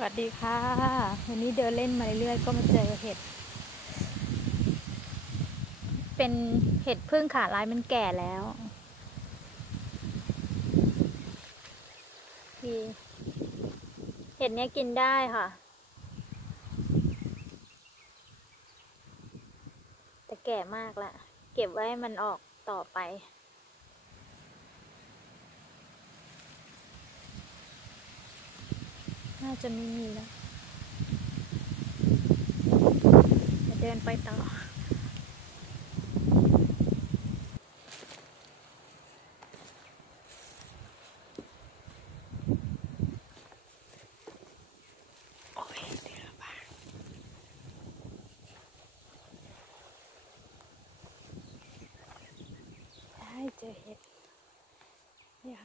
สวัสดีค่ะ วันนี้เดินเล่นมาเรื่อยๆก็มาเจอเห็ด เป็นเห็ดพึ่งขาลายมันแก่แล้วมีเห็ดเนี้ยกินได้ค่ะ แต่แก่มากละ เก็บไว้มันออกต่อไป น่าจะไม่มีแล้วเดี๋ยวเดินไปต่อโอ้ยเดือบ้างได้เจอเห็ดเนี่ย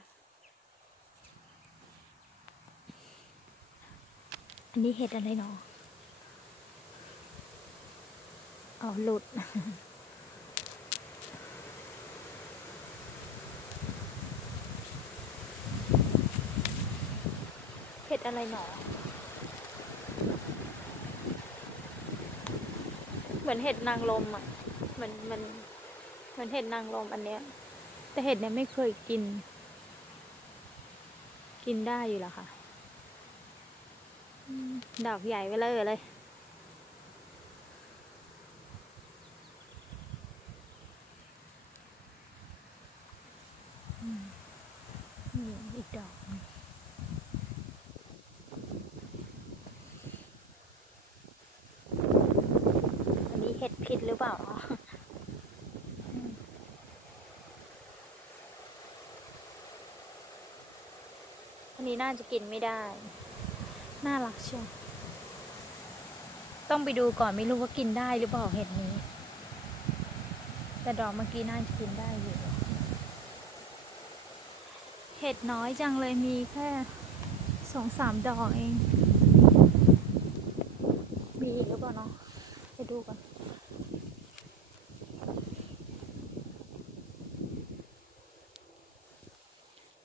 อันนี้เห็ดอะไรเนาะเอาหลุด เห็ดอะไรหนอ เหมือนเห็ดนางลมอะเหมือนมันเหมือนเห็ดนางลมอันเนี้ย แต่เห็ดเนี่ยไม่เคยกิน กินได้อยู่แล้วค่ะ ดอกใหญ่ไปเลยเลยอืมนี่อีกดอกหนึ่งอันนี้เห็ดพิษหรือเปล่าอ๋ออืมอันนี้น่าจะกินไม่ได้ น่ารักเชียวต้องไปดูก่อนไม่รู้ว่ากินได้หรือเปล่าเห็ดนี้ แต่ดอกเมื่อกี้น่าจะกินได้อยู่ เห็ดน้อยจังเลยมีแค่สองสามดอกเอง มีอีกหรือเปล่าเนาะไปดูก่อน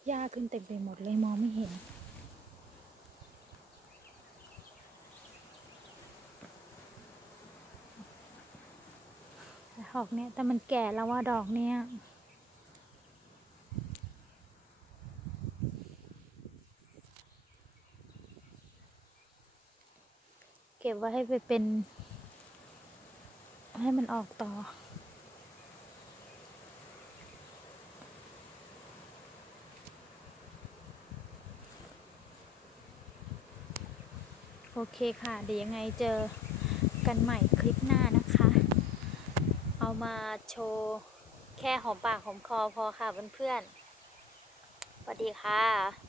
หญ้าขึ้นเต็มไปหมดเลยมองไม่เห็น ด อกเนี้ยแต่มันแก่แล้วว่าดอกเนี้ยเก็บไว้ให้ไปเป็น ให้มันออกต่อ โอเคค่ะ เดี๋ยวยังไงเจอกันใหม่คลิปหน้านะคะ เอามาโชว์แค่หอมปากหอมคอพอค่ะเพื่อนๆสวัสดีค่ะ